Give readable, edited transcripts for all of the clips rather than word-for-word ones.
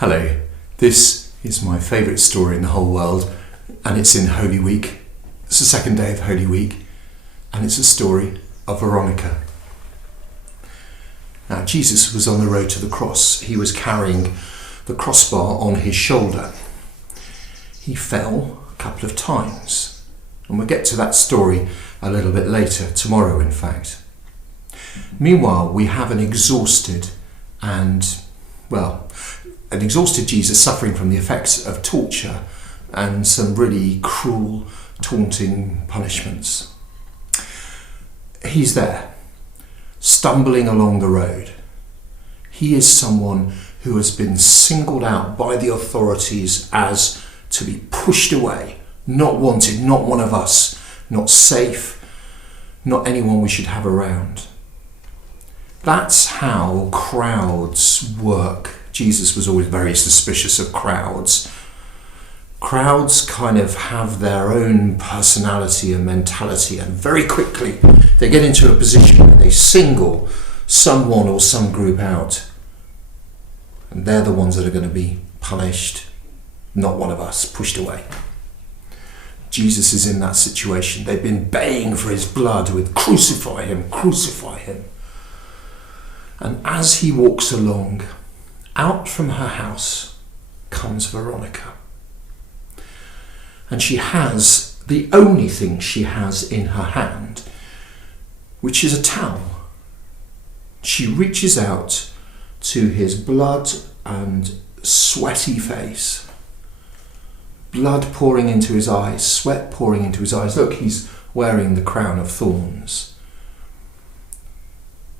Hello, this is my favourite story in the whole world, and it's in Holy Week. It's the second day of Holy Week, and it's a story of Veronica. Now, Jesus was on the road to the cross. He was carrying the crossbar on his shoulder. He fell a couple of times, and we'll get to that story a little bit later, tomorrow in fact. Meanwhile, we have an exhausted Jesus suffering from the effects of torture and some really cruel, taunting punishments. He's there, stumbling along the road. He is someone who has been singled out by the authorities as to be pushed away, not wanted, not one of us, not safe, not anyone we should have around. That's how crowds work. Jesus was always very suspicious of crowds. Crowds kind of have their own personality and mentality, and very quickly they get into a position where they single someone or some group out. And they're the ones that are going to be punished, not one of us, pushed away. Jesus is in that situation. They've been baying for his blood with crucify him, crucify him. And as he walks along, out from her house comes Veronica. And she has the only thing she has in her hand, which is a towel. She reaches out to his blood and sweaty face. Blood pouring into his eyes, sweat pouring into his eyes. Look, he's wearing the crown of thorns.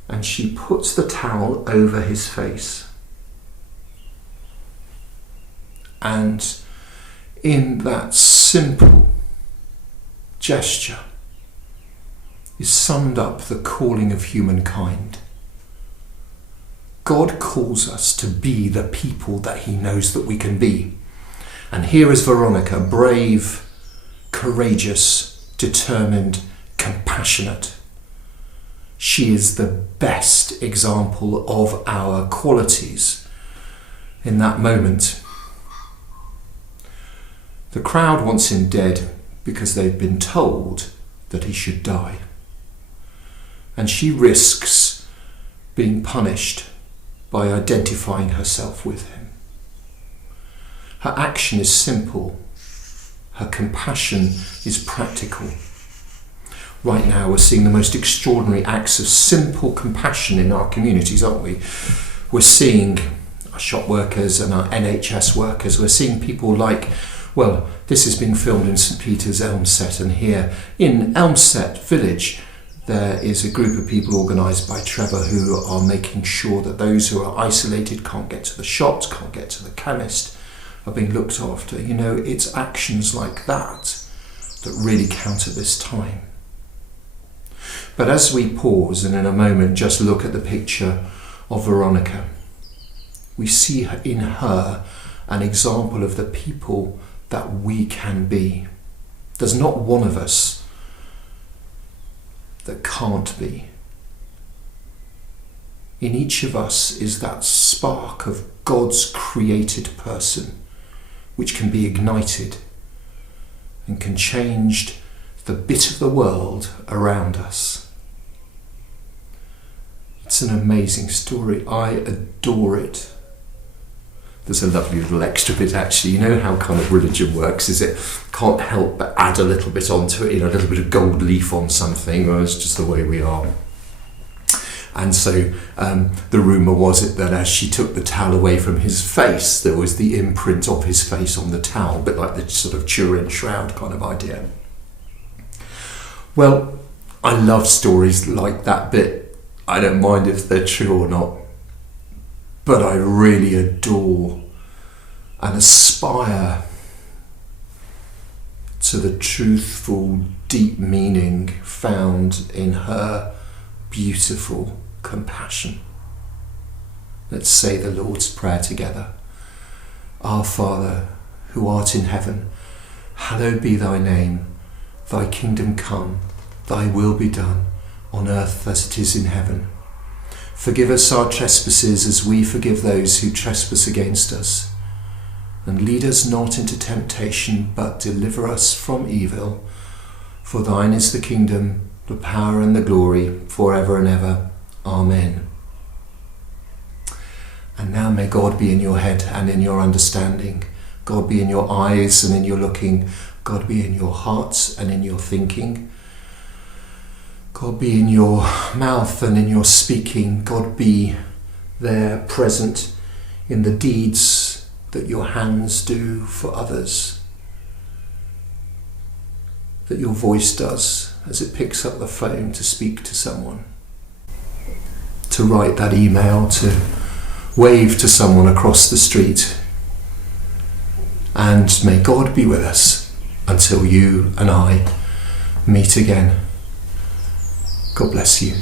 And she puts the towel over his face. And in that simple gesture is summed up the calling of humankind. God calls us to be the people that he knows that we can be. And here is Veronica, brave, courageous, determined, compassionate. She is the best example of our qualities in that moment. The crowd wants him dead because they've been told that he should die. And she risks being punished by identifying herself with him. Her action is simple. Her compassion is practical. Right now we're seeing the most extraordinary acts of simple compassion in our communities, aren't we? We're seeing our shop workers and our NHS workers. We're seeing people like, well, this has been filmed in St Peter's, Elmset, and here in Elmset Village there is a group of people organised by Trevor who are making sure that those who are isolated can't get to the shops, can't get to the chemist, are being looked after. You know, it's actions like that that really count at this time. But as we pause and in a moment just look at the picture of Veronica, we see in her an example of the people that we can be. There's not one of us that can't be. In each of us is that spark of God's created person which can be ignited and can change the bit of the world around us. It's an amazing story. I adore it. There's a lovely little extra bit actually. You know how kind of religion works, is it can't help but add a little bit onto it, a little bit of gold leaf on something, or it's just the way we are. And so the rumour was it that as she took the towel away from his face, there was the imprint of his face on the towel, a bit like the sort of Turin shroud kind of idea. Well, I love stories like that bit. I don't mind if they're true or not. But I really adore and aspire to the truthful, deep meaning found in her beautiful compassion. Let's say the Lord's Prayer together. Our Father, who art in heaven, hallowed be thy name. Thy kingdom come, thy will be done, on earth as it is in heaven. Forgive us our trespasses as we forgive those who trespass against us. And lead us not into temptation, but deliver us from evil. For thine is the kingdom, the power and the glory, forever and ever. Amen. And now may God be in your head and in your understanding. God be in your eyes and in your looking. God be in your hearts and in your thinking. God be in your mouth and in your speaking. God be there present in the deeds that your hands do for others, that your voice does as it picks up the phone to speak to someone, to write that email, to wave to someone across the street. And may God be with us until you and I meet again. God bless you.